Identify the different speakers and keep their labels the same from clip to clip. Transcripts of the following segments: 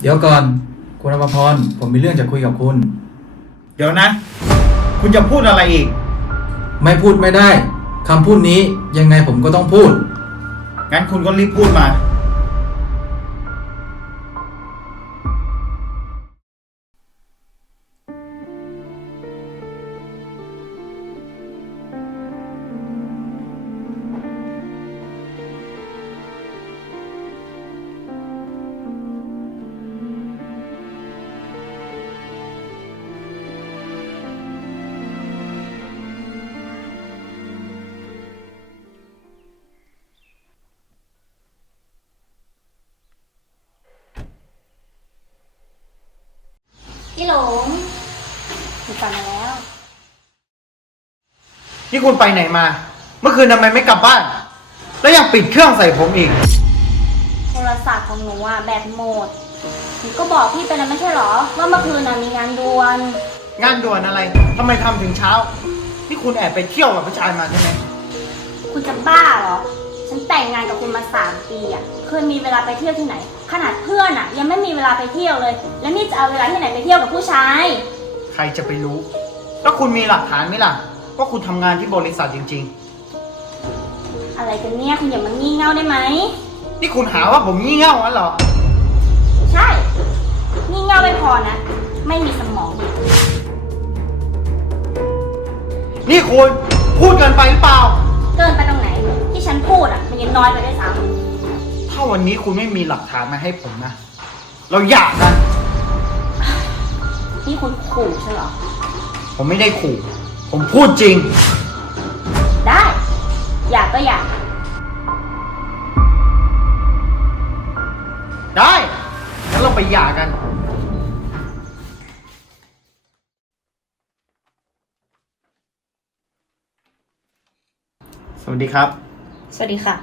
Speaker 1: เดี๋ยวก่อน คุณอภพร ผมมีเรื่องจะคุยกับคุณ
Speaker 2: เดี๋ยวนะ คุณจะพูดอะไรอีก
Speaker 1: ไม่พูดไม่ได้คำพูดนี้ยังไงผมก็ต้องพูด
Speaker 2: งั้นคุณก็รีบพูดมา
Speaker 3: พี่หลงหนูกลับมาแล้ว
Speaker 2: นี่คุณไปไหนมา เมื่อคืนทำไมไม่กลับบ้าน แล้วยังปิดเครื่องใส่ผมอีก
Speaker 3: โทรศัพท์ของหนูอะแบตหมด หนูก็บอกพี่ไปแล้วไม่ใช่เหรอ ว่าเมื่อคืนน่ะมีงานด่วน
Speaker 2: งานด่วนอะไรทำไมทำถึงเช้า นี่คุณแอบไปเที่ยวกับผู้ชายมาใช่ไหม
Speaker 3: คุณจะบ้าเหรอ ฉันแต่งงานกับคุณมาสามปีอะเคยมีเวลาไปเที่ยวที่ไหน ขนาดเพื่อนอะยังไม่มีเวลาไปเที่ยวเลย แล้วนี่จะเอาเวลาที่ไหนไปเที่ยวกับผู้ชาย
Speaker 2: ใครจะไปรู้ แล้วคุณมีหลักฐานไหมล่ะ ว่าคุณทำงานที่บริษัทจริง
Speaker 3: อะไรกันเนี่ยคุณอย่ามางี่เง่าได้ไหม
Speaker 2: ๆ นี่คุณหาว่าผมงี่เง่างั้นเหรอ
Speaker 3: ใช่ งี่เง่าไม่พอนะ ไม่มีสมองอีก
Speaker 2: นี่คุณพูดเกินไปหรือเปล่า
Speaker 3: เกินไปตรงไหน ที่ฉันพูดอะมันยังน้อยไปด้วยซ้
Speaker 2: ถ้าวันนี้คุณไม่มีหลักฐานมาให้ผมนะ เราหย่ากันำ
Speaker 3: นี่คุณขู่ใช่เหรอ
Speaker 2: ผมไม่ได้ขู่ ผมพูดจริง
Speaker 3: ได้ อยากก็อยาก
Speaker 2: ได้งั้นเราไปหย่ากัน สวัสดีครับ
Speaker 3: สวัสดีค่ะ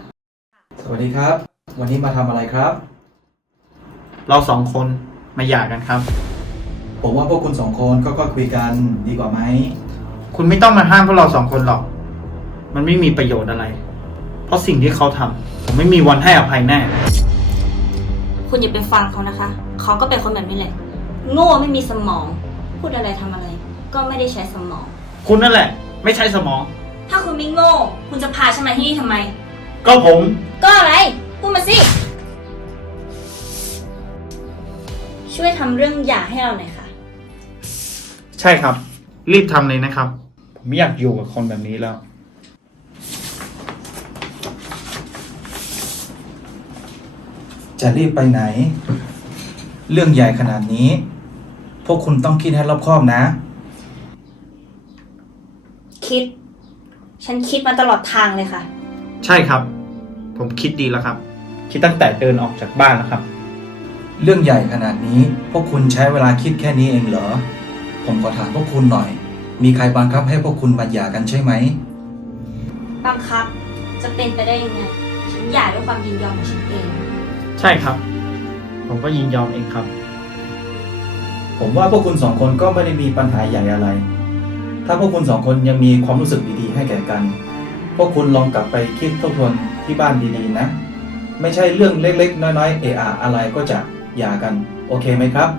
Speaker 1: สวัสดีครับ วันนี้มาทำอะไรครับ
Speaker 2: เราสองคนมาหย่ากันครับ
Speaker 1: ผมว่าพวกคุณสองคนก็ก็คุยกันดีกว่าไหม
Speaker 2: คุณไม่ต้องมาห้ามพวกเราสองคนหรอก มันไม่มีประโยชน์อะไร เพราะสิ่งที่เขาทำผมไม่มีวันให้อภัยแน่
Speaker 3: คุณอย่าไปฟังเขานะคะ เขาก็เป็นคนแบบนี้แหละ โง่ไม่มีสมอง พูดอะไรทำอะไร ก็ไม่ได้ใช้สมอง
Speaker 2: คุณนั่นแหละ ไม่ใช่สมอง
Speaker 3: ถ้าคุณไม่โง่ คุณจะพาฉันมาที่นี่ทำไม
Speaker 2: ก็ผม
Speaker 3: ก็อะไร พูดมาสิ ช่วยทำเรื่องหย่าให้เราหน่อยค่ะ
Speaker 2: ใช่ครับ รีบทำเลยนะครับ ผมไม่อยากอยู่กับคนแบบนี้แล้ว
Speaker 1: จะรีบไปไหน เรื่องใหญ่ขนาดนี้ พวกคุณต้องคิดให้รอบคอบนะ
Speaker 3: คิด ฉันคิดมาตลอดทางเลยค่ะ
Speaker 2: ใช่ครับ ผมคิดดีแล้วครับ คิดตั้งแต่เดินออกจากบ้านแล้วครับ
Speaker 1: เรื่องใหญ่ขนาดนี้ พวกคุณใช้เวลาคิดแค่นี้เองเหรอ ผมขอถามพวกคุณหน่อย มีใครบังคับให้พวกคุณมาหย่ากันใช่ไหม
Speaker 3: บังคับ จะเป็นไปได้ยังไง ฉันหย่าด้วยความยินยอมของฉันเอง
Speaker 2: ใช่ครับ ผมก็ยินยอมเองครับ
Speaker 1: ผมว่าพวกคุณสองคนก็ไม่ได้มีปัญหาใหญ่อะไร ถ้าพวกคุณสองคนยังมีความรู้สึกดีๆให้แก่กัน พวกคุณลองกลับไปคิดทบทวนที่บ้านดีๆนะ ไม่ใช่เรื่องเล็กๆ น้อยๆ เอะอะอะไรก็จะ หย่ากัน โอเคไหมครับ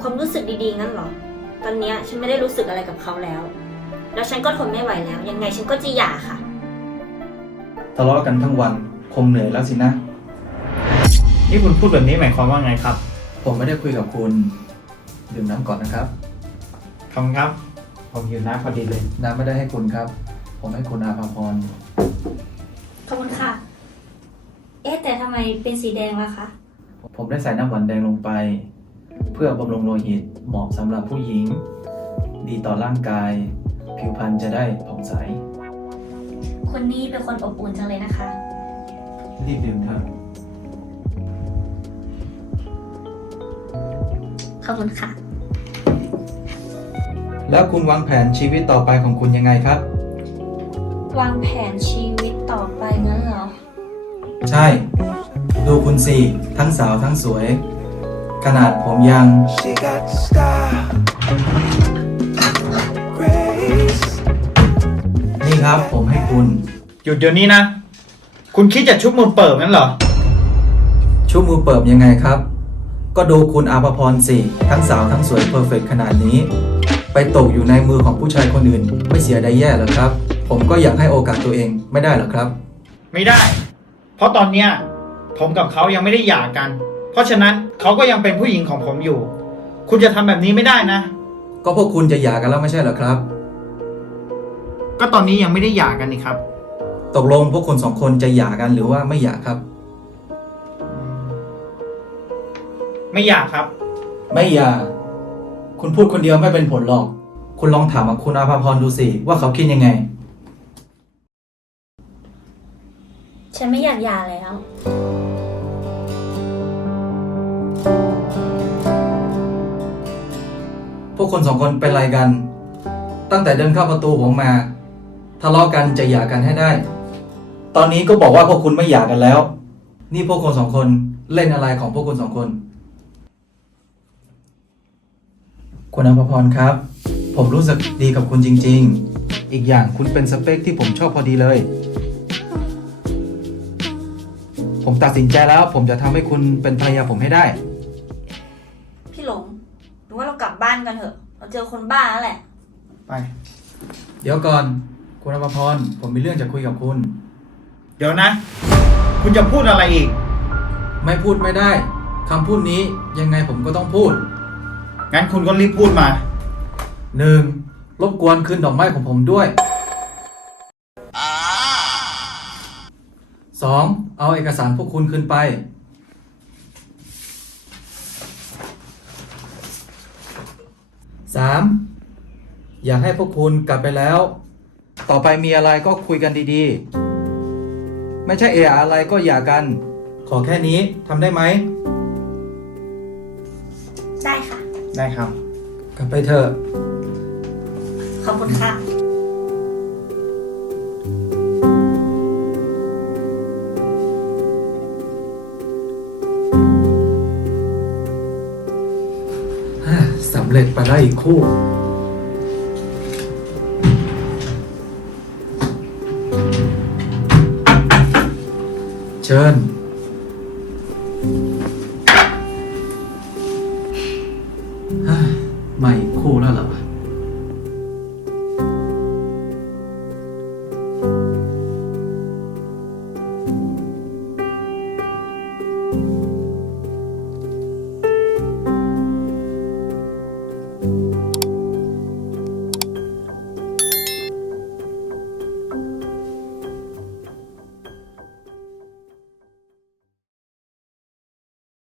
Speaker 3: ความรู้สึกดีๆงั้นเหรอ ตอนเนี้ยฉันไม่ได้รู้สึกอะไรกับเขาแล้ว แล้วฉันก็ทนไม่ไหวแล้ว ยังไงฉันก็จะหย่าค่ะ
Speaker 1: ทะเลาะกันทั้งวันคงเหนื่อยแล้วสินะ
Speaker 2: นี่คุณพูดแบบนี้หมายความว่าไงครับ
Speaker 1: ผมไม่ได้คุยกับคุณ ดื่มน้ำก่อนนะครับ
Speaker 2: ขอบคุณครับ ผมอยู่น้ำพอดีเลย
Speaker 1: น้ำไม่ได้ให้คุณครับ ผมให้คุณอาภาพร
Speaker 3: ขอบคุณค่ะ เอ๊ะแต่ทำไมเป็นสีแดงล่ะคะ
Speaker 1: ผมได้ใส่น้ำหวานแดงลงไป เพื่อบำรุงโลหิตเหมาะสำหรับผู้หญิง ดีต่อร่างกาย ผิวพรรณจะได้ผ่องใส
Speaker 3: คนนี้เป็นคนอบอุ่นจังเลยนะคะ
Speaker 1: รีบดื่มเถอะ
Speaker 3: ขอบคุณค่ะ
Speaker 1: แล้วคุณวางแผนชีวิตต่อไปของคุณยังไงครับ
Speaker 3: วางแผนชีวิตต่อไปงั้นเหรอ
Speaker 1: ใช่ ดูคุณสิ ทั้งสาวทั้งสวย ขนาดผมยัง
Speaker 4: She got style, grace.
Speaker 1: นี่ครับผมให้คุณ
Speaker 2: หยุดเดี๋ยวนี้นะ คุณคิดจะชุบมือเปิดงั้นเหรอ
Speaker 1: ชุบมือเปิบยังไงครับ ก็ดูคุณอาภพรสิ ทั้งสาวทั้งสวยเพอร์เฟกขนาดนี้ ไปตกอยู่ในมือของผู้ชายคนอื่น ไม่เสียดายแย่เหรอครับ ผมก็อยากให้โอกาสตัวเองไม่ได้เหรอครับ
Speaker 2: ไม่ได้ เพราะตอนเนี้ย ผมกับเขายังไม่ได้หย่ากัน เพราะฉะนั้นเขาก็ยังเป็นผู้หญิงของผมอยู่ คุณจะทำแบบนี้ไม่ได้นะ
Speaker 1: ก็พวกคุณจะหย่ากันแล้วไม่ใช่เหรอครับ
Speaker 2: ก็ตอนนี้ยังไม่ได้หย่ากันนี่ครับ
Speaker 1: ตกลงพวกคุณสองคนจะหย่ากันหรือว่าไม่หย่าครับ
Speaker 2: ไม่หย่าครับ
Speaker 1: ไม่หย่า คุณพูดคนเดียวไม่เป็นผลหรอก คุณลองถามกับคุณอาภาพรดูสิว่าเขาคิดยังไง
Speaker 3: ฉันไม่อยากหย่าแล้ว
Speaker 1: กคนสองคนเป็นไรกัน ตั้งแต่เดินเข้าประตูผมมาทะเลาะกันจะหย่ากันให้ได้ ตอนนี้ก็บอกว่าพวกคุณไม่หย่ากันแล้ว นี่พวกคนสองคนเล่นอะไรของพวกคุณสองคน คุณอภพรครับ ผมรู้สึกดีกับคุณจริง ๆ อีกอย่างคุณเป็นสเปคที่ผมชอบพอดีเลย ผมตัดสินใจแล้ว ผมจะทำให้คุณเป็นภรรยาผมให้ได้
Speaker 3: บบ้านกันเถอะเราเจอคนบ้าแล้วแหละ
Speaker 2: ไป
Speaker 1: เดี๋ยวก่อน คุณอภพร ผมมีเรื่องจะคุยกับคุณ
Speaker 2: เดี๋ยวนะ คุณจะพูดอะไรอีก
Speaker 1: ไม่พูดไม่ได้คำพูดนี้ยังไงผมก็ต้องพูด
Speaker 2: งั้นคุณก็รีบพูดมา
Speaker 1: หนึ่งรบกวนคืนดอกไม้ของผมด้วย สองเอาเอกสารพวกคุณคืนไป สามอยากให้พวกคุณกลับไปแล้ว ต่อไปมีอะไรก็คุยกันดีๆ ไม่ใช่เอะอะไรก็อย่ากัน ขอแค่นี้ทำได้ไหม
Speaker 3: ได้ค่ะ
Speaker 2: ได้ครับ
Speaker 1: กลับไปเถอะ
Speaker 3: ขอบคุณค่ะำ
Speaker 1: เร็จไปได้อีกคู่ เชิญ มาอีกคู่แล้วเหรอ